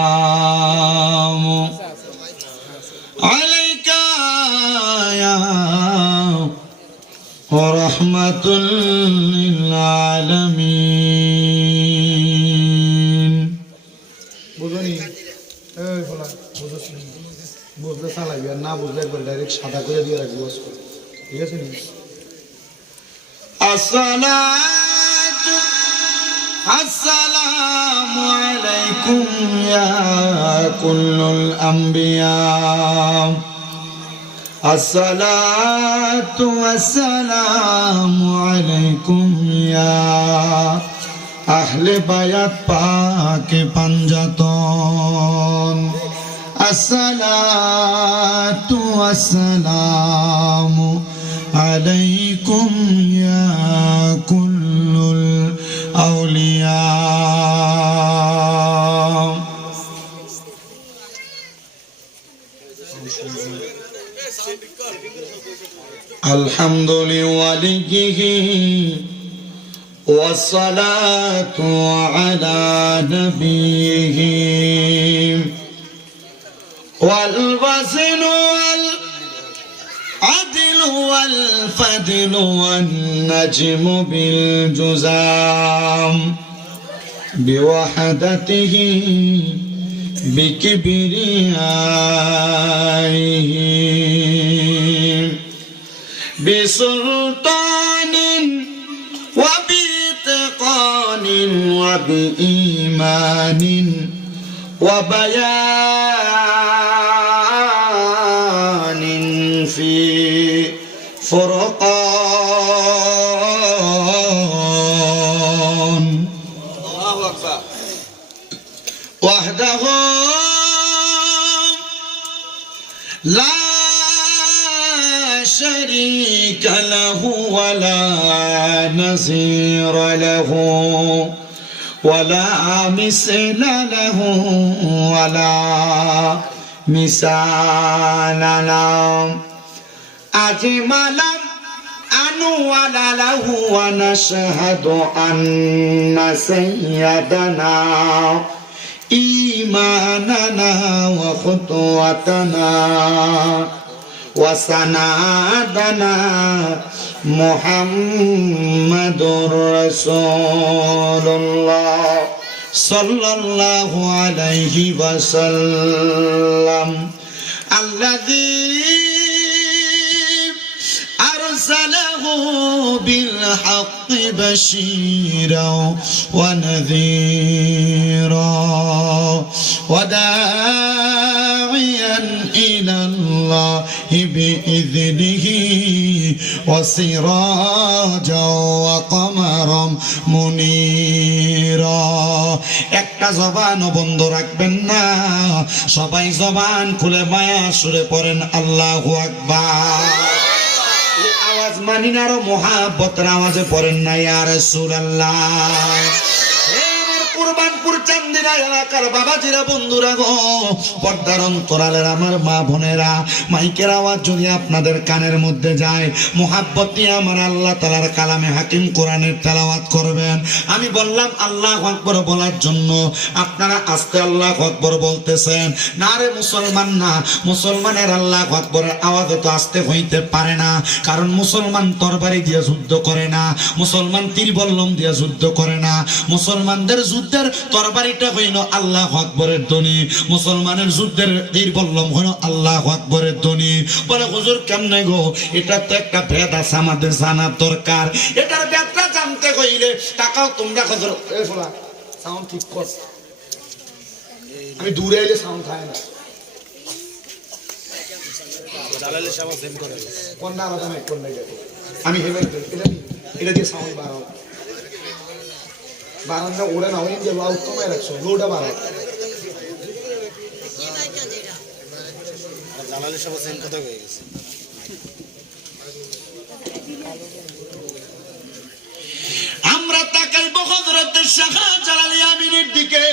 والسلام عليك يا رحمة للعالمين বুঝনি এই বলা বুঝছনি বুঝলে চালাবি আর না বুঝলে একবার ডাইরেক্ট সাদা করে দিয়ে রাখবি বস ঠিক আছে নি আসসালাতু আসসালামু আলাইকুম ইয়া কুল্লুল আম্বিয়া আসসালাতু আসসালামু আলাইকুম ইয়া আহলে বায়াত পাকে পাঞ্জাতন আসসালাতু আসসালামু আলাইকুম ইয়া কুল্লুল আউলিয়া আলহামদুলিল্লাহি والصلاة على نبيه والوزن والعدل والفضل والنجم بالجزام بوحدته بكبريائه بسلطان وبإتقان وبإيمان وبيان في فرقان الله أكبر وحده لا شريك له ولا نظير له ولا مثل له ولا مثال له أجمل أنوال له ونشهد أن سيدنا إيماننا وخطوتنا وسنادنا محمد رسول الله صلى الله عليه وسلم الذي أرسله بالحق بشيرا ونذيرا وداعيا إلى الله بإذنه وسراجا وقمرا منيرا একটা জবান বন্ধ রাখবেন না সবাই জবান খুলে মায়া সুরে পড়েন আল্লাহু আকবার আওয়াজ মানি না আরো মোহাব্বতের আওয়াজে পড়েন না ইয়া রাসূলুল্লাহ কুরবানপুর চান্দিনা এলাকার বাবাজিরা বন্ধুরা গো পর্দার অন্তরালের আমার মা বোনেরা মাইকের আওয়াজ যদি আপনাদের কানের মধ্যে যায় মোহাব্বত নিয়ে আমার আল্লাহ তাআলার কালামে হাকিম কোরআনের তেলাওয়াত করবেন আমি বললাম আল্লাহু আকবার বলার জন্য আপনারা আস্তে আল্লাহু আকবার বলতেছেন না রে মুসলমান না মুসলমানের আল্লাহু আকবরের আওয়াজ তো আস্তে হইতে পারে না কারণ মুসলমান তরবারি দিয়ে যুদ্ধ করে না মুসলমান তীর বল্লম দিয়ে যুদ্ধ করে না মুসলমানদের যুদ্ধের তরবারিটা হইল আল্লাহু আকবরের ধ্বনি মুসলমানের যুদ্ধের তীর বল্লম হইল আল্লাহু আকবরের ধ্বনি বলে হুজুর কেমনে গো এটা তো একটা ভেদ আছে আমাদের জানার দরকার এটার ভেদটা জানতে হইলে তাকাও তোমরা হুজুর এই ফলা সাউন্ড ঠিক কর আমি দূরে এলে সাউন্ড খায় না জালালে সাউন্ড সেম করে কোন না আলাদা মাইক কোন নাই আমি হেমের এটা দিয়ে সাউন্ড বাড়াও বারান্দা ওরে না ওই যে লাউড কমায় রাখছো লোডা বাড়াও জালালে সব সেম কথা হয়ে গেছে আমরা তাকাইব হযরত শাহ জালাল আমিনের দিকে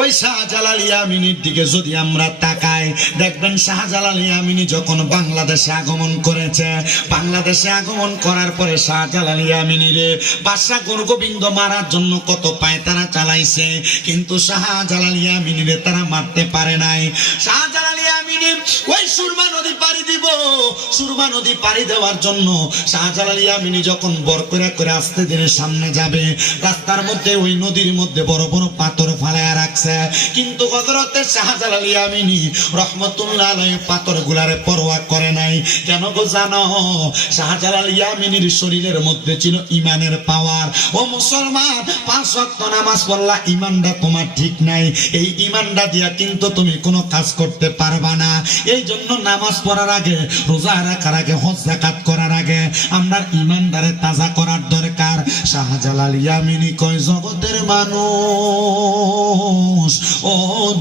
ওই শাহজালাল ইয়ামিনীর দিকে যদি আমরা তাকাই, দেখবেন শাহজালাল ইয়ামিনী যখন বাংলাদেশে আগমন করেছে, বাংলাদেশে আগমন করার পরে শাহজালাল ইয়ামিনীরে বাদশা গোবিন্দ মারার জন্য কত পায়তারা চালাইছে, কিন্তু শাহজালাল ইয়ামিনীরে তারা মারতে পারে নাই। শাহজালাল ইয়ামিনী ওই সুরমা নদী পাড়ি দিব, সুরমা নদী পাড়ি দেওয়ার জন্য শাহজালাল ইয়ামিনী যখন বর করে করে আস্তে ধীরে সামনে যাবে, রাস্তার মধ্যে ওই নদীর মধ্যে বড় বড় পাথর ফালায়া রাখছে, কিন্তু হযরতে শাহজালাল ইয়ামিনী রহমতুল্লাহ আলাইহি পাথর গুলারে পরোয়া করে নাই। কেন গো জানো? শাহজালাল ইয়ামিনীর শরীরের মধ্যে ছিল ইমানের পাওয়ার। ও মুসলমান, 5 ওয়াক্ত নামাজ পড়লা, ইমানটা তোমার ঠিক নাই, এই ইমানটা দিয়া কিন্তু তুমি কোনো কাজ করতে পারবা না। এই জন্য নামাজ পড়ার আগে, রোজা রাখার আগে, হজ যাকাত করার আগে আমরা ইমানদারে তাজা করার দরকার। শাহজালাল ইয়ামিনী কয়, জগতের মানুষ, ও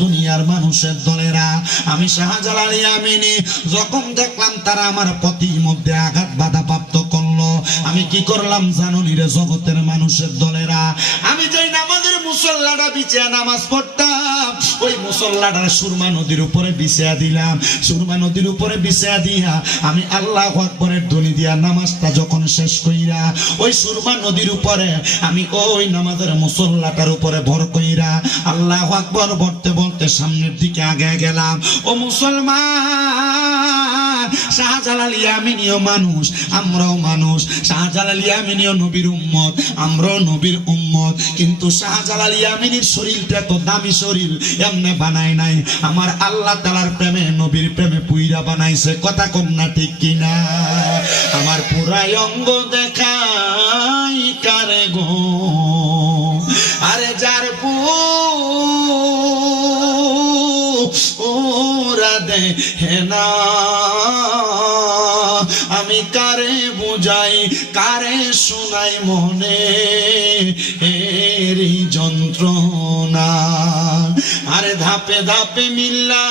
দুনিয়ার মানুষের দলেরা, আমি শাহজালাল ইয়ামিনী যখন দেখলাম তারা আমার পতির মধ্যে আঘাত বাধা প্রাপ্ত করলো, আমি কি করলাম জানো নি রে জগতের মানুষের দলেরা? আমি যেই নামাজের মুসল্লাটা বিছিয়ে নামাজ পড়তাম, ওই মুসল্লাটা সুরমা নদীর উপরে বিছিয়ে দিলাম। সুরমা নদীর উপরে বিছিয়ে দিয়া আমি আল্লাহু আকবরের ধ্বনি দিয়া নামাজটা যখন শেষ কইরা ওই সুরমা নদীর উপরে আমি ওই নামাজের মুসল্লাটার উপরে ভর কইরা আল্লাহু আকবর বলতে বলতে সামনের দিকে আগে গেলাম। ও মুসলমান, শাহজালাল ইয়ামিনীও মানুষ, আমরাও মানুষ। শাহজালাল ইয়ামিনীও নবীর উম্মত, আমরাও নবীর উম্মত, কিন্তু শাহজালাল ইয়ামিনীর শরীরটা তো দামি শরীর, এমনি বানায় নাই, আমার আল্লাহ তাআলার প্রেমে, নবীর প্রেমে পুইরা বানাইছে। কথা কম না ঠিক কিনা? আমার পুরাই অঙ্গ দেখাই কারে গো, আরে যার ওরা দেখে না, আমি কারে বুঝাই, কারে শোনাই মনে এরি যন্ত্রণা। আরে ধাপে ধাপে মিল্লা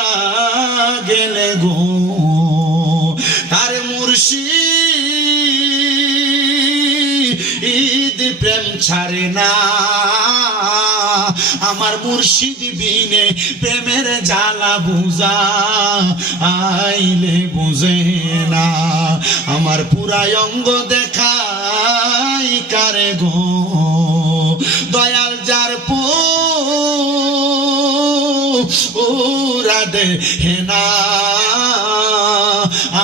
গেলে গো তার মুর্শিদ প্রেম ছাড়ে না, আমার মুর্শিদ বিনে প্রেমের জ্বালা বুঝা আইলে বুঝে না। আমার পুরাই অঙ্গ দেখাই কারে গো, দয়াল যার ওরা দেখে না,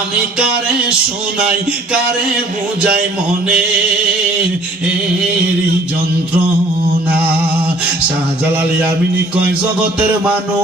আমি কারে শোনাই, কারে বুঝাই মনে এরি যন্ত্রণা। শাহজালাল ইয়ামিনী কয়, জগতের মানুষ,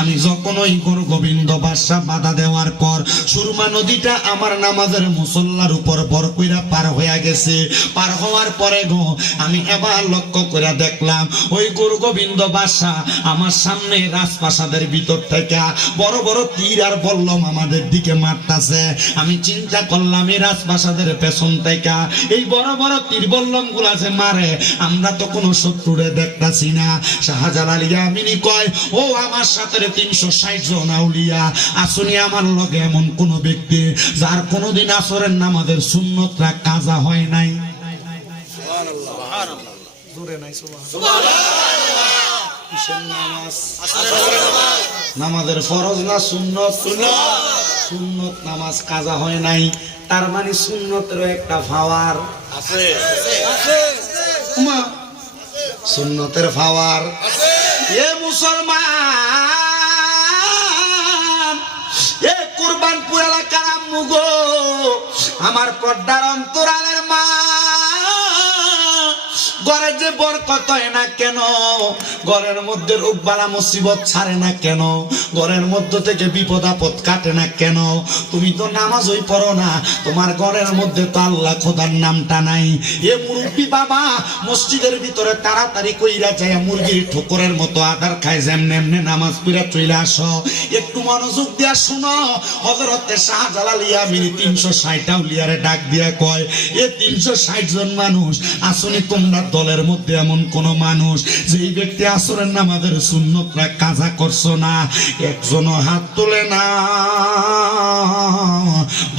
আমি যখন ওই গোবিন্দ বাদশা বাধা দেওয়ার পর সুরমা নদীটা আমার নামাজের মুসল্লার উপর ভর কইরা পার হয়ে গেছে, পার হওয়ার পরে গো আমি এবার লক্ষ্য করে দেখলাম ওই গোবিন্দ বাদশা আমার সামনে রাজপ্রাসাদের ভিতর থেকে বড় বড় তীর আর বল্লম আমাদের দিকে মারতাছে। আমি চিন্তা করলাম এই রাজপ্রাসাদের পেছন থেকে এই বড় বড় তীর বল্লম গুলা যে মারে, আমরা তো কোনো শত্রুরে দেখতাছি না। শাহজালাল ইয়ামিনী কয়, ও আমার সাথে 360 জন আউলিয়া আসুনি, আমার লগে এমন কোন ব্যক্তি যার কোনোদিন আসরের নামাজের সুন্নতরা কাজা হয় নাই। সুবহানাল্লাহ, সুবহানাল্লাহ, জোরে নাই সুবহানাল্লাহ। কিসের নামাজ? আসরের নামাজ। নামাজের ফরজ না সুন্নত? সুন্নত নামাজ কাজা হয় নাই, তার মানে সুন্নতের একটা পাওয়ার আছে, সুন্নতের পাওয়ার। এ মুসলমান, এ কুরবানপুর এলাকার আম্মু গো, আমার পর্দার অন্তরালের মা, ঘরে যে বরকত হয় না কেন, ঘরের মধ্যে রোগ বালা মুসিবত ছাড়ে না কেন, ঘরের মধ্য থেকে বিপদ আপদ কাটে না কেন? তুমি তো নামাজই পড়ো না, তোমার ঘরের মধ্যে তো আল্লাহ খোদার নামটা নাই। এ মুরব্বী বাবা, মসজিদের ভিতরে তাড়াতাড়ি কইরা যায় মুরগির ঠোকরের মতো আদার খায়, যেমনে এমনি নামাজ পড়া চলে আসো। একটু মনোযোগ দিয়া শুনো। হযরতে শাহজালাল ইয়ামিনী 360 আউলিয়ারে ডাক দিয়া কয়, এ 360 জন মানুষ আসুনি, তোমরা দলের মধ্যে এমন কোন মানুষ যেই ব্যক্তি আসরের নামাজের সুন্নতরা কাজা করছো না? একজনও হাত তোলে না।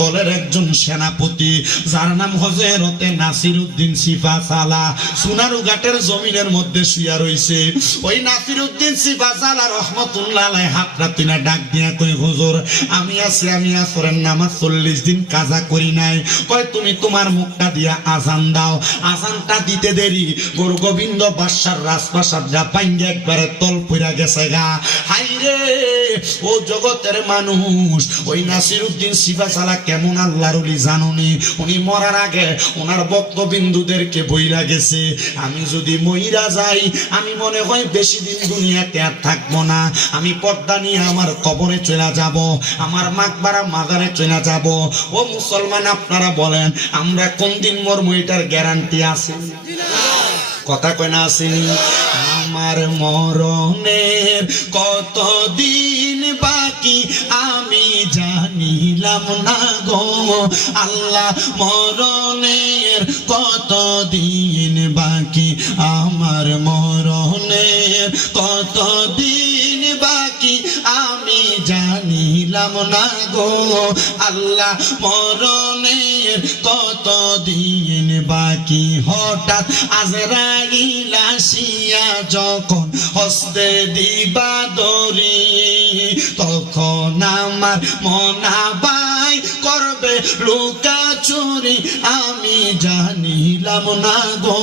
দলের একজন সেনাপতি যার নাম হযরতে নাসিরউদ্দিন সিফাসালা সোনারুঘাটের জমিনের মধ্যে শুয়া রইছে। ওই নাসিরউদ্দিন সিফাসালা রাহমাতুল্লাহ আলাইহি হাত রাতিনা ডাক দিয়া কই, হুজুর আমি আসরের নামাজ 40 দিন কাজা করি নাই। কয় তুমি তোমার মুখটা দিয়া আজান দাও। আজানটা দিতে দেরি গুরু গোবিন্দ বাদশার রাজপ্রাসাদ যা পাইঙ্গে একবারে তল পইরা গেছে গা। হাইরে ও জগতের মানুষ, ওই নাসিরউদ্দিন সিফাসালা কেমন আল্লাহর ওলি জানুনি? উনি মরার আগে ওনার বক্তবিন্দুদেরকে বইলা গেছে, আমি যদি মইরা যাই আমি মনে হয় বেশি দিন দুনিয়াতে আর থাকবো না। আমি পর্দা নিয়ে আমার কবরে চলে যাব, আমার মাকবারা মাজারে চলে যাব। ও মুসলমান, আপনারা বলেন আমরা কোন দিন মরবো এটার গ্যারান্টি আছে? কথা কয় না আসেনি? আমার মরণের কত দিন বাকি আমি জানিলাম না গো আল্লাহ, মরণের কত দিন বাকি, আমার মরণের কত দিন বাকি আমি জানিলাম না গো আল্লাহ, মরণের কত দিন বাকি। হঠাৎ আজরাইল আসিয়া যখন হস্তে দিবা দরি, তখন আমার মনাবাই করবে লুকা চুরি আমি জানিলাম না গো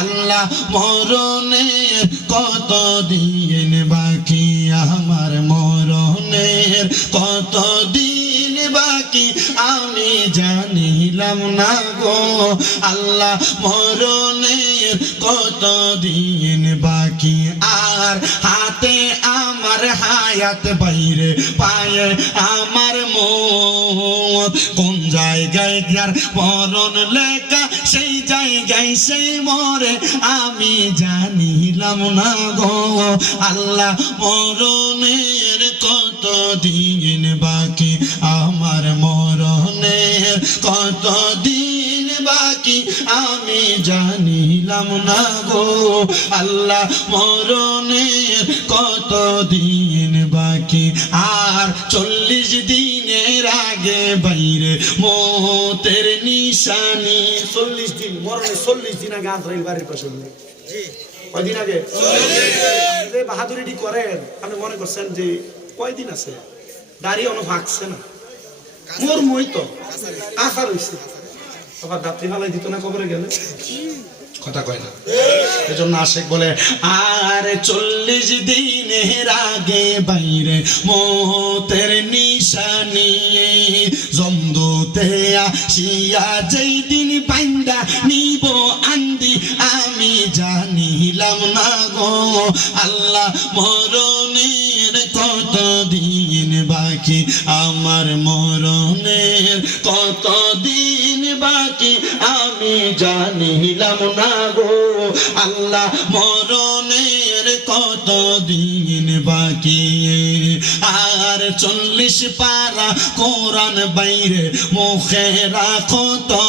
আল্লাহ, মরণের কত দিন বাকি, আমার মরণের কত দিন বাকি আমি জানিলাম না গো আল্লাহ, মরণের কত দিন বাকি। আর হাতে আমার হায়াত, বাইরে পায়ে আমার মত, কোন জায়গায় যার মরণ লেখা সেই জায়গায় সেই মরে আমি জানিলাম না গো আল্লাহ, মরণের কত দিন বাকি, আমার মরণের কত দিন বাকি আমি জানিলাম না গো আল্লাহ, মরণের কত দিন বাকি। আর 40 দিনের আগে বাইরে মতের নিশানি। 40 দিন মরণের 40 দিন আগে আজরাইল বাড়ির পাশে। কয়দিন আগে? যে বাহাদুরিটি করেন আপনি মনে করছেন যে কয়দিন আছে, দাঁড়িয়ে অনেক ভাগছে না, মোর মই তো আশা রয়েছে, আবার দাত্রী ফালাই দিত না কবরে গেলে। কথা কয় না? এজন্য আশেক বলে আর 40 দিনের আগে বাইরে মতের নিশানি, জমদুতে আসিয়া যেই দিন বাইন্দা নিব আন্দি আমি জানিলাম না গো আল্লাহ, মরণের কত দিন বাকি, আমার মরণের কত দিন বাকি আমি জানিলাম না গো আল্লাহ, মরণের কত দিন বাকি। আর 40 পারা কোরআন বাইরে মুখে রাখো তো,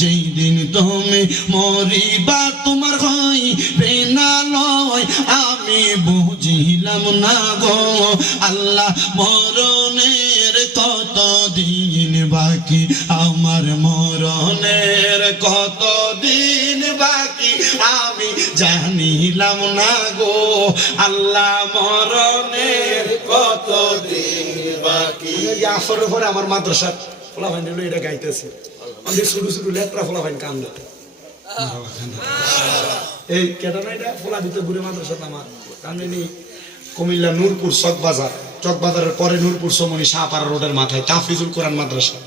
যেই দিন তুমি মরিবা তোমার হইবে না লয় আমি বুঝিলাম না গো আল্লাহ, মরণের কত দিন বাকি, আমার মরণের কত দিন বাকি আমি জানিলাম না গো আল্লাহ, মরণের কত দিন বাকি। আসরের পরে আমার মাদ্রাসা ফোলা ভাই নিল এটা গাইতেছে, আমাদের ছোট ছোট লেটরা ফোলা ভাই কান্দ, এই কেটা না এটা ফোলা দিতে ঘুরে মাদ্রাসা আমার কান্দিনি। কুমিল্লা নূরপুর চকবাজারের পরে নূরপুর সমনি শাহপাড়া রোডের মাথায় তাফিজুল কোরআন মাদ্রাসা।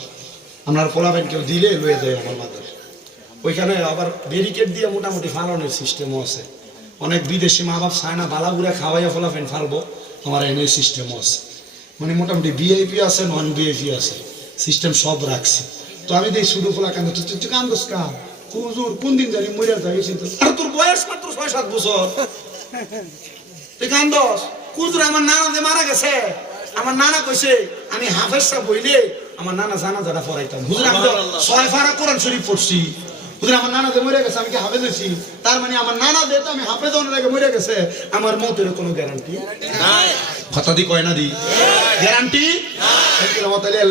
আপনার পোলাবেন কেউ দিলে লয়ে যায় আমার মাদ্রাসা, ওইখানে আবার ব্যারিকেড দিয়ে মোটামুটি ফালানোর সিস্টেমও আছে। অনেক বিদেশি মা বাপ চায় না বালাগুড়া খাওয়াইয়া ফলাফেন ফালবো, আমার এনে সিস্টেমও আছে, মানে মোটামুটি ভিআইপি আছে নন ভিআইপি আছে, সিস্টেম সব রাখছি। তো আমি দেই শুধু ফোলা কান্দ, তুই কান্দস কা হুজুর কোন দিন জানি মরিয়া যাইছি, আর তোর বয়স মাত্র 6-7 বছর, তুই কান্দস? হুজুর আমার নানা যে মারা গেছে, আমার নানা কইছে আমি হাফেজ সাহেব হইলে আমার নানা জানাজাটা পড়াইতাম। হুজুর আমি তো 6 পারা কোরআন শরীফ পড়ছি, হুজুর আমার নানা যে মরে গেছে আমি কি হাফেজ হইছি, তার মানে আমার নানা যেহেতু আমি হাফেজ হওয়ার আগে মরে গেছে আমার মতের কোনো গ্যারান্টি নাই। কথা দি কয় না দি গ্যারান্টি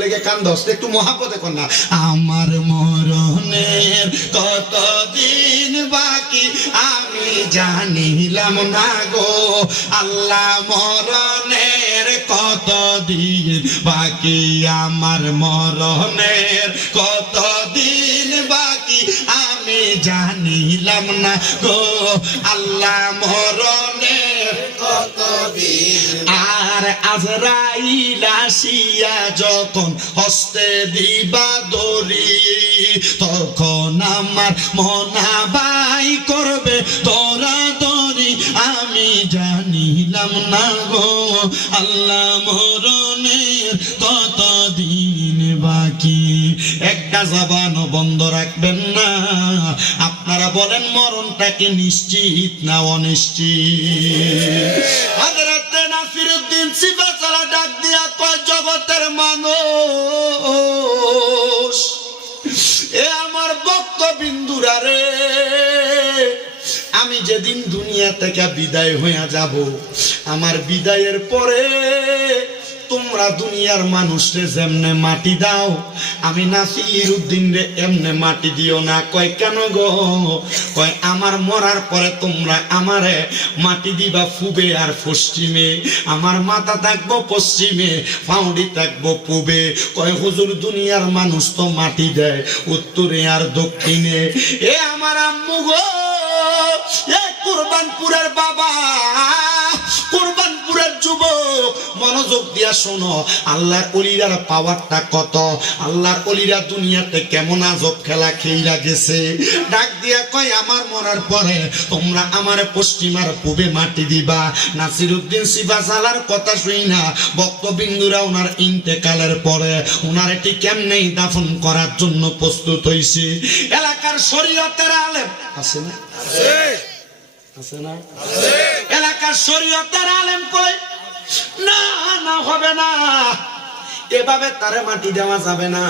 লেগে কান দশ একটু মহাপদে কর না। আমার মরণের কতদিন বাকি আমি জানিলাম না গো আল্লাহ, মরণের কতদিন বাকি আমার মরণের কতদিন বাকি আমি জানিলাম না গো আল্লাহ, মরণের কতদিন। আর আজরাইল আসিয়া যখন হস্তে দিবা দড়ি তখন আমার মনাবাই করবে দৌড়াদৌড়ি আমি জানিলাম না গো আল্লাহ, মরণের কতদিন বাকি। একটা জবানও বন্ধ রাখবেন না। আপনারা বলেন মরণটাকে নিশ্চিত না অনিশ্চিত? হযরত নাসিরউদ্দিন সিপাহসালার ডাক দিয়া কয় জগতের মানুষ, এ আমার ভক্তবিন্দুরা রে, আমি যেদিন দুনিয়া থেকে বিদায় হইয়া যাব, আমার বিদায়ের পরে তোমরা দুনিয়ার মানুষরে যেমনে মাটি দাও আমি নাসিরউদ্দিন রে এমনে মাটি দিও না। কয় কেন গো? কয় আমার মরার পরে তোমরা আমারে মাটি দিবা পূবে আর পশ্চিমে, আমার মাথা থাকবো পশ্চিমে, পাউডি থাকবো পূবে। কয় হুজুর দুনিয়ার মানুষ তো মাটি দেয় উত্তরে আর দক্ষিণে। এ আমার আম্মু গো, এ কুরবানপুরের বাবা, কুরবানপুরের যুবক, মনোযোগ দিয়া শোনো আল্লাহর ওলিরার পাওয়ারটা কত, আল্লাহর ওলিরা দুনিয়াতে কেমন আজব খেলা খেইরা গেছে। ডাক দিয়া কয় আমার মরার পরে তোমরা আমার পশ্চিম আর পূবে মাটি দিবা। নাসিরউদ্দিন সিপাহসালার কথা শুই না ভক্তবিন্দুরা ওনার ইন্তেকালের পরে ওনার এটি কেমনেই দাফন করার জন্য প্রস্তুত হইছে। এলাকার শরীয়তের আলেম আছে না? আছে না? এলাকার শরীয়তের আলেম কই না না হবে না, এভাবে তারে মাটি দেওয়া যাবে না।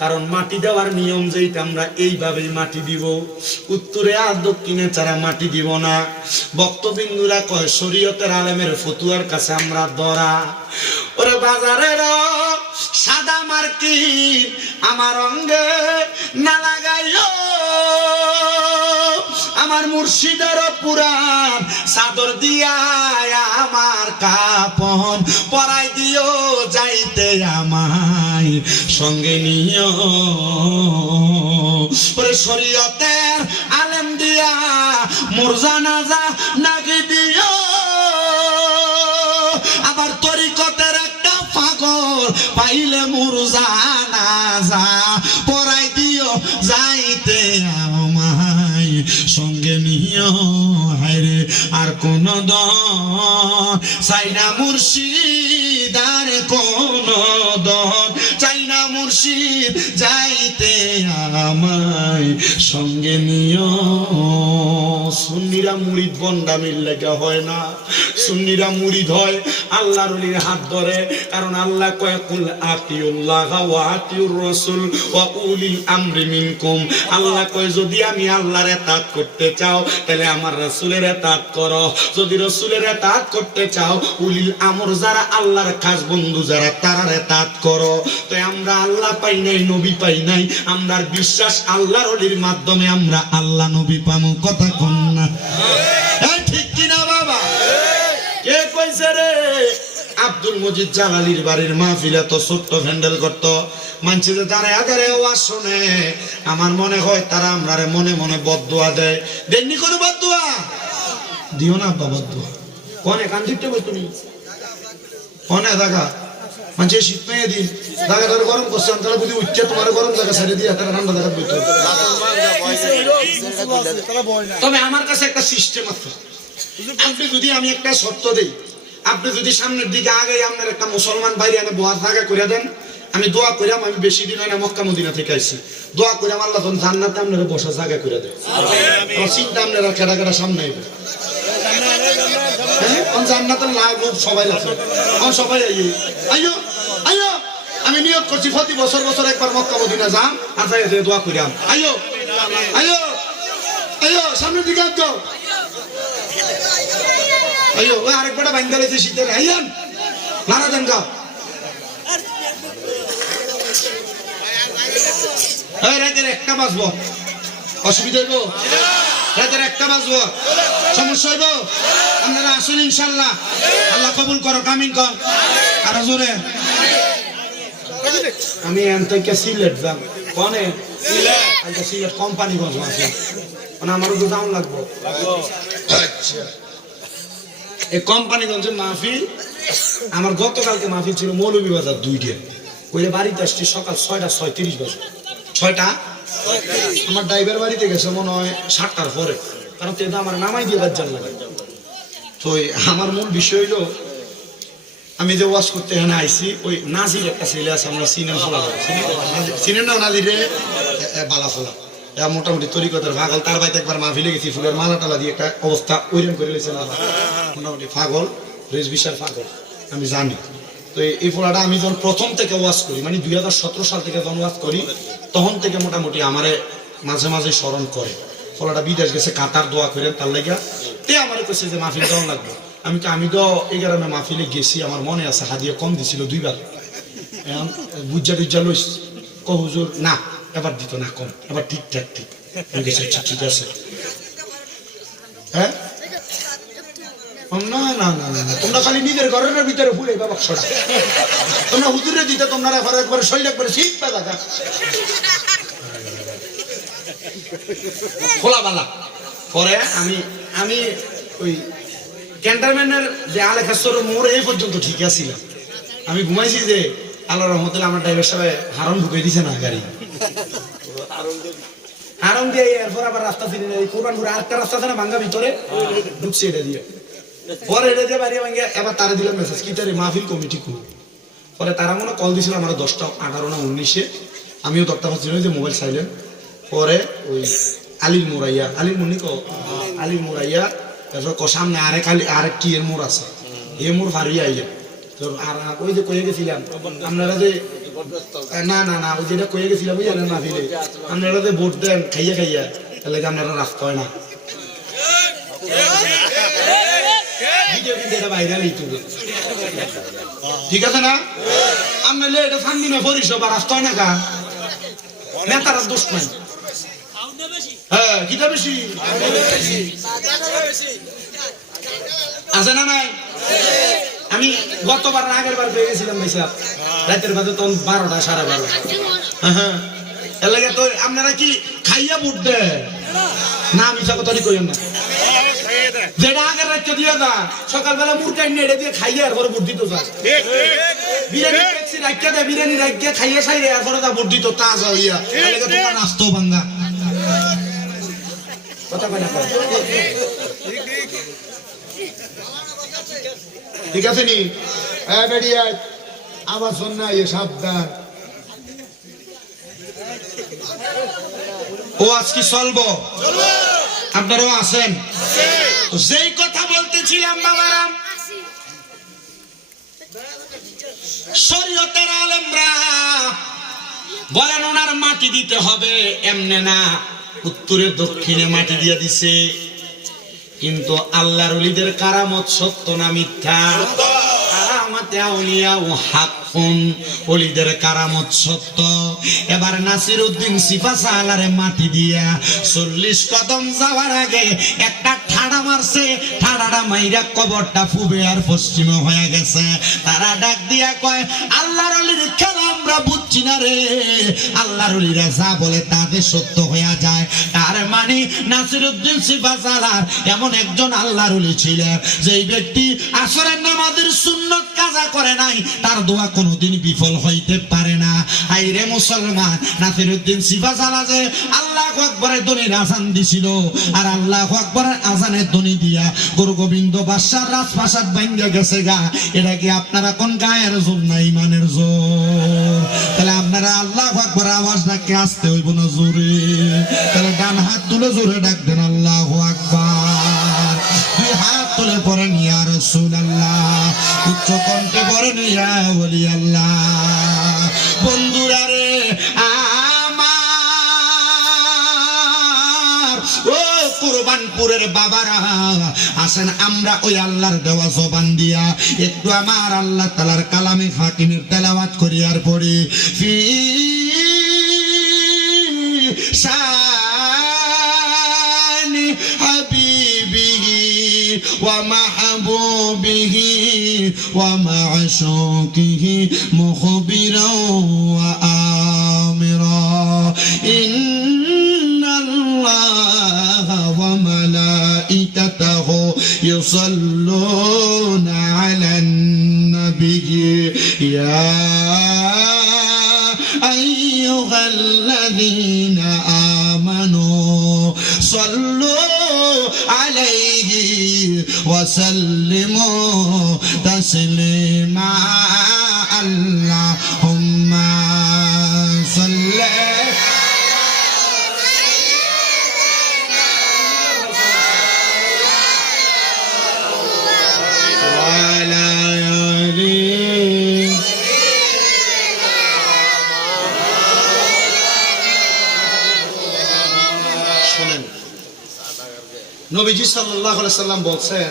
কারণ মাটি দেওয়ার নিয়ম যেটা আমরা এইভাবেই মাটি দিব, উত্তরে আর দক্ষিণে ছাড়া মাটি দিব না। ভক্তবিন্দুরা কয় শরীয়তের আলেমের ফতুয়ার কাছে আমরা দরা। ওরে বাজারের সাদা মার্কিন আমার অঙ্গে না লাগাইও, আমার মুর্শিদের পুরাণ চাদর দিয়া আমার কাপন পরাই দিও, যাইতে আমায় সঙ্গে নিও। ওরে শরীয়তের আলেম দিয়া মোর জানাজা নাকি দিও, আবার তরিকতের একটা পাগল পাইলে মোর জানাজা পরাই দিও, যাইতে আমায় সঙ্গে নিও। হায়রে আর কোন দন চাই না মুর্শিদ, আর কোন দন চাই না মুর্শিদ, যাইতে আমায় সঙ্গে নিও। সুন্নিরা মুরিদ বন্ডামির লেগে হয় না, সুন্নিরা মুরিদ হয় আল্লাহর ওলির হাত ধরে। কারণ আল্লাহ কয় কুল আতিউল্লাহ ওয়া আতিউর রাসূল ওয়া উলিল আমরি মিনকুম। আল্লাহ কয় যদি আমি আল্লাহর ইতাআত করতে চাও তাহলে আমার রাসূলের ইতাআত করো, যদি রাসূলের ইতাআত করতে চাও উলিল আমর যারা আল্লাহর খাস বন্ধু যারা তারার ইতাআত করো। তো আমরা আল্লাহ পাই নাই, নবী পাই নাই, আমরার বিশ্বাস আল্লাহর ওলির মাধ্যমে আমরা আল্লাহ নবী পামু। কথা কোন না ঠিক কিনা বাবা? কে কইছে রে? আব্দুল মজিদ জালালির বাড়ির মাহফিলে তো ছোট্ট ভ্যান্ডেল করত, মানছে যে দাঁড়ায় আদারে ওয়াজ শুনে, আমার মনে হয় তারা আমরারে মনে মনে বদদুয়া দেয়। দেননি কোনো বদদুয়া? দিও না আব্বা বদদুয়া। কোনে কান দিতে বই তুমি কোনে দাগা মানছে শীত মেয়ে দিন দাগা ধরে গরম করছে, তারা বুঝি উঠছে তোমার গরম জায়গা ছেড়ে দিয়ে তারা ঠান্ডা জায়গা বইতে। তবে আমার কাছে একটা সিস্টেম আছে, আপনি যদি আমি একটা শর্ত দেই, আপনি যদি সামনের দিকে আগে আপনার একটা মুসলমান বাইরে এনে বোয়ার জায়গা করে দেন, আমি দোয়া করিলাম, আমি বেশি দিন হয় না মক্কা মদিনা থেকে আইছি, দোয়া করিলাম আল্লাহ যখন জান্নাতে আপনারা বসার জায়গা করে দেয়। আমার চিন্তা আপনারা কেডা কেডা সামনে আইবে, জান্নাতের লাভ সবাই আছে, সবাই আইও আইও। আমি নিয়ত করছি প্রতি বছর বছর একবার মক্কা মদিনা যাম আর যাই দোয়া করিলাম আইও। আয়ো আয়ো সামনের দিকে যাও আয়ো ওই আরেকটা বাইন্দা লইছে শীতের আইয়ান নানা দেন গাও এই রাতের একটা বাজবো অসুবিধা হইব রাতের একটা বাজবো সমস্যা হইব আপনারা আসুন ইনশাল্লাহ আল্লাহ কবুল করো কামিন কর আর জোরে আমি এনতে সিলেট যাম কোনে সিলেট সিলেট কোম্পানিগঞ্জ আছে মানে আমারও তো দাম লাগবো আচ্ছা এই কোম্পানিগঞ্জের মাহফিল আমার গতকালকে মাহফিল ছিল মৌলভীবাজার 2টা কইলে বাড়িতে আসছি সকাল 6:36 বাজে 6টা আমার ড্রাইভার বাড়িতে গেছে মনে হয় 7টার পরে কারণ তো আমার নামাই দিয়ে বাজার লাগে তো আমার মূল বিষয় হইলো আমি যে ওয়াশ করতে এখানে আইছি ওই নাজির একটা ছেলে আছে আমরা সিনেমা না নাজিরে বালাফলা মোটামুটি তরিকতার পাগল তার বাইতে একবার মাহফিলে গেছি ফুলের মালা টালা দিয়ে একটা অবস্থা ওইরকম করে লেছে না মোটামুটি পাগল রেজবিশার পাগল আমি জানি তো এই ফোলাটা আমি যখন প্রথম থেকে ওয়াজ করি মানে 2017 সাল থেকে যখন ওয়াজ করি তখন থেকে মোটামুটি আমারে মাঝে মাঝে স্মরণ করে ফোলাটা বিদেশ গেছে কাতার দোয়া করেন তার লাগিয়া তে আমার কাছে যে মাহফিল দেওয়া লাগবে আমি তো এই গ্রামে মাহফিলে গেছি আমার মনে আছে হাদিয়া কম দিছিল 2বার বুঝা টুজ্জা লইস হুজুর না এবার দিত না কম এবার ঠিকঠাক ঠিক ঠিক আছে হ্যাঁ না না না না তোমরা খালি নিজের ঘরের ভিতরে ভুলে বাক্সটা তোমরা হুজুরে দিতে তোমরা একবার শরীর একবারে শিখতে দেখা খোলাবালা পরে আমি ওই ক্যান্টনমেন্টের যে আলেখাসর মোড় এই পর্যন্ত ঠিক আছিল আমি ঘুমাইছি যে আল্লাহ রহমতুল্লাহ আমার ড্রাইভার সাহেব হারন ঢুকে দিছে না গাড়ি হারন দিয়ে এরপর আবার রাস্তা চিনি না কোরবান করে আরেকটা রাস্তা আছে না ভাঙ্গা ভিতরে ঢুকছে এটা দিয়ে পরে এটা দিয়ে বাড়ি ভাঙ্গা এবার তারা দিলাম মেসেজ কি তারে মাহফিল কমিটি করুন পরে তারা মনে কল দিছিল আমার 10টা 18 না 19-এ আমিও দরটা পাচ্ছিল যে মোবাইল সাইলেন্ট পরে ওই আলিল মোরাইয়া তারপর সামনে আরেক কি এর মোড় আছে এ মোড় হারিয়ে আইলেন তো আর ওই যে কয়ে গেছিলাম আপনারা যে না না না ওই যেটা কয়ে গেছিলাম ওই জানেন মাহফিলে আপনারা যে ভোট দেন খাইয়া তাহলে আপনারা রাস্তা হয় না ঠিক আছে না আপনার এটা সামনে না পরিষেবা বা রাস্তা হয় না কা নেতারা দোষ নাই হ্যাঁ কিটা বেশি আছে না নাই আমি গতবার আগের বার পেয়ে গেছিলাম ভাই সাহেব রাতের বাজে তখন 12টা 12:30 হ্যাঁ এর লাগে তো আপনারা কি খাইয়া ভোট দেন না আমি সব তৈরি করেন না যেটা আগের রাজ্য দিয়ে দা সকালবেলা মুরগাই নিয়ে এটা দিয়ে খাইয়া এরপরে ভোট দিত যা বিরিয়ানি ট্যাক্সি রাখিয়া দেয় বিরিয়ানি রাখিয়া খাইয়া সাইরে এরপরে তা ভোট দিত তাজা হইয়া এর লাগে তোমার নাস্তো ভাঙ্গা কথা কয় না ঠিক আছে নি হ্যাঁ বেরিয়ে আবার শোন না এ সাবধান ও আজকে চলবো আপনারাও আছেন তো যেই কথা বলতেছিলাম বাবারাম শরীয়তের আলেমরা বলেন ওনার মাটি দিতে হবে এমনে না উত্তরে দক্ষিণে মাটি দিয়ে দিছে কিন্তু আল্লাহর ওলিদের কারামত সত্য না মিথ্যা কারামতে আউলিয়া ও হাক্কুন ওলিদের কারামত সত্য এবার নাসিরউদ্দিন সিফাসালারে মাটি দিয়া 40 কদম যাওয়ার আগে একটা ঠাড়া মারছে ঠাড়াটা মাইরা কবরটা পূবে আর পশ্চিমে হয়ে গেছে তারা ডাক দিয়া কয় আল্লাহর ওলির খেলা আমরা বুঝছি না রে আল্লাহর ওলিরা যা বলে তাদের সত্য হয়ে যায় তার মানে নাসিরউদ্দিন সিফাসালার এমন একজন আল্লাহর ওলি ছিলেন যেই ব্যক্তি আসরের নামাজের সুন্নত কাজা করে নাই তার দোয়া কোনোদিন বিফল হইতে পারে না আইরে মুসলমান নাসিরউদ্দিন সিফাসালা যে আল্লাহু আকবরের ধ্বনির আজান দিছিল আর আল্লাহু আকবরের আজানের ধ্বনি দিয়া গুরু গোবিন্দ বাদশার রাজপ্রাসাদ ভাঙ্গা গেছে গা এটা কি আপনারা কোন গায়ের জোর না ইমানের জোর তাহলে আপনারা আল্লাহু আকবর আওয়াজ ডাকে আসতে হইব না জোরে তাহলে ডান হাত তুলে জোরে ডাক দেন আল্লাহু আকবার দুই হাত তুলে পড়েন ইয়া রাসূলুল্লাহ উচ্চ কণ্ঠে পড়েন ইয়া ওলি আল্লাহ বন্ধুরা রে আমার পুরের বাবারা আসেন আমরা ওই আল্লাহর দেওয়া জবান দিয়া একটু আমার আল্লাহ তাআলার কালামে হাকিমের তেলাওয়াত করি আর পড়ি ফি শানি হাবিবিহি ওয়া মাহবুবিহি ওয়া মা'শুকিহি মুখবিরাও ওয়া আমিরা ইন্নাল্লাহা ওয়া মালাইকাতাহু ইউসাল্লুনা আলান নাবিয়্যি ইয়া আইয়ুহাল্লাযীনা আমানু সাল্লু আলাইহি ওয়া সাল্লিমু তাসলিমা আল্লাহুম্মা সাল্লি আলা আলি শোনেন, নবীজি সাল্লাল্লাহু আলাইহি সাল্লাম বলছেন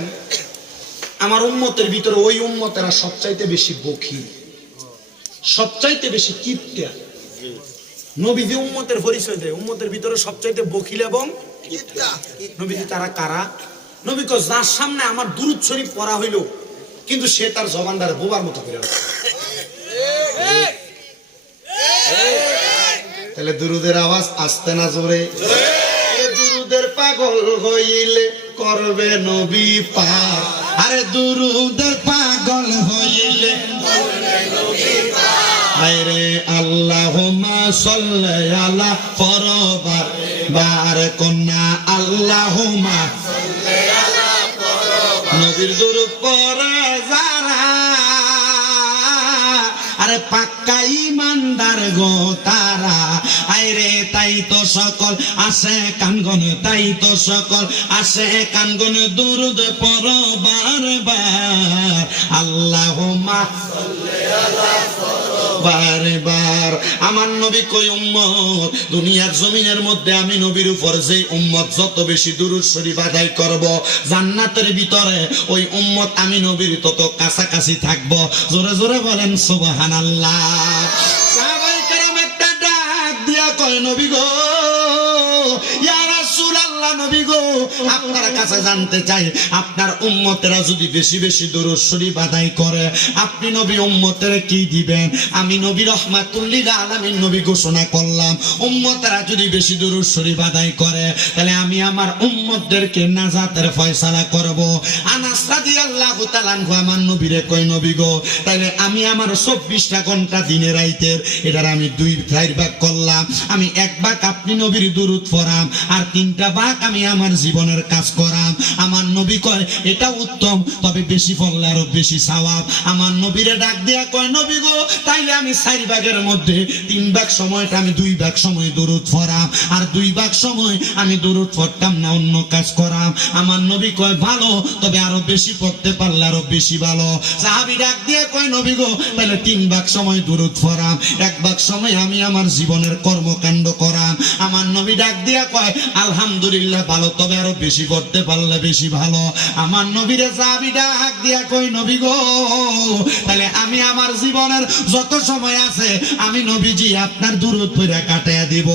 আমার উম্মতের ভিতরে ওই উম্মতেরা সবচাইতে বেশি বখি, সবচাইতে বেশি কিপটা। নবীজি উম্মতের পরিচয় দেয়, উম্মতের ভিতরে সবচাইতে বখিল এবং কিপটা। নবীজি তারা কারা? নবী কয় যার সামনে আমার দুরূদ শরীফ পড়া হইল কিন্তু সে তার জবানদার বোবার মতো করে রাখে। তাহলে দুরুদের আওয়াজ আসতে না জোরে? দুরুদের পাগল হইলে করবে নবী পার, আরে দুরুদের পাগল হইলে আরে আল্লাহুম্মা সাল্লি আলা পরবার বার কন্যা আল্লাহুম্মা নবীর দুরূদ পড়ে যারা আরে পাক্কা ইমানদার গো তারা আইরে তাই তো সকল আসে কানগন, তাই তো সকল আসে কানগন দুরূদ পড়ো বারবার আল্লাহুম্মা বারবার। আমার নবী কই উম্মত দুনিয়ার জমিনের মধ্যে আমি নবীর উপর যেই উম্মত যত বেশি দুরূদ শরীফ আদায় করব জান্নাতের ভিতরে ওই উম্মত আমি নবীর তত কাছাকাছি থাকব। জোরে জোরে বলেন সুবহানাল্লাহ। সাহাবায়ে কেরাম একটা ডাক দিয়া কয় নবী গো ইয়া রাসূলুল্লাহ, নবী গো আপনার কাছে জানতে চাই আপনার উম্মতেরা যদি বেশি বেশি দুরূদ শরীফ আদায় করে আপনি নবী উম্মতের কি দিবেন? আমি নবী রাহমাতুল লিল আলামিন নবী ঘোষণা করলাম উম্মতেরা যদি বেশি দুরূদ শরীফ আদায় করে তাহলে আমি আমার উম্মতদেরকে নাজাতের ফয়সালা করব। আনাস রাদিয়াল্লাহু তাআলা আনহু আমার নবীরে কই নবী গো তাহলে আমি আমার 24টা ঘন্টা দিনে রাইতের এটার আমি 2 ভাগ করলাম, আমি 1 ভাগ আপনি নবীর দুরূদ পড়াম আর 3টা ভাগ আমি আমার জীবনের কাজ করাম। আমার নবী কয় এটা উত্তম, তবে বেশি পড়লে আরো বেশি সওয়াব। আমার নবীরে ডাক দিয়া কয় নবী গো তাইলে আমি 4 ভাগের মধ্যে 3 ভাগ সময়টা আমি 2 ভাগ সময় দুরূদ পড়াম আর 2 ভাগ সময় আমি দুরূদ পড়তাম না, অন্য কাজ করাম। আমার নবী কয় ভালো, তবে আরো বেশি পড়তে পারলে আরো বেশি ভালো। সাহাবী ডাক দিয়ে কয় নবী গো তাহলে 3 ভাগ সময় দুরূদ পড়াম, 1 ভাগ সময় আমি আমার জীবনের কর্মকাণ্ড করাম। আমার নবী ডাক দিয়া কয় আলহামদুলিল্লাহ ভালো, তবে আরো বেশি পড়তে পারলে বেশি ভালো। আমার নবীরে সাহাবী ডাক দিয়া কই নবী গো তাহলে আমি আমার জীবনের যত সময় আছে আমি নবীজি আপনার দুরূদ পড়ে কাটায়া দিব।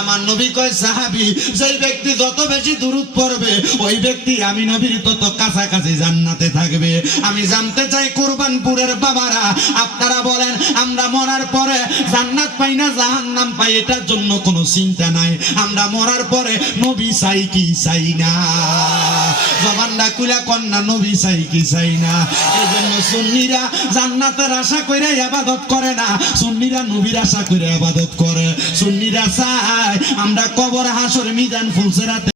আমার নবী কয় সাহাবী যেই ব্যক্তি যত বেশি দুরূদ পড়বে ওই ব্যক্তি আমি নবীর তত কাছাকাছি জান্নাতে থাকবে। আমি জানতে চাই কুরবানপুরের বাবারা আপনারা বলেন আমরা মরার পরে জান্নাত পাই না জাহান্নাম পাই এটার জন্য কোনো চিন্তা নাই, আমরা মরার পরে নবী চাই কি চাই না? জবানটা কুলা কন্যা নবী চাই কি চাই না? এজন্য সুন্নিরা জান্নাতের আশা করে ইবাদত করে না, সুন্নিরা নবীর আশা করে ইবাদত করে। সুন্নিরা চায় আমরা কবর হাসর মিজান ফুলসেরাতে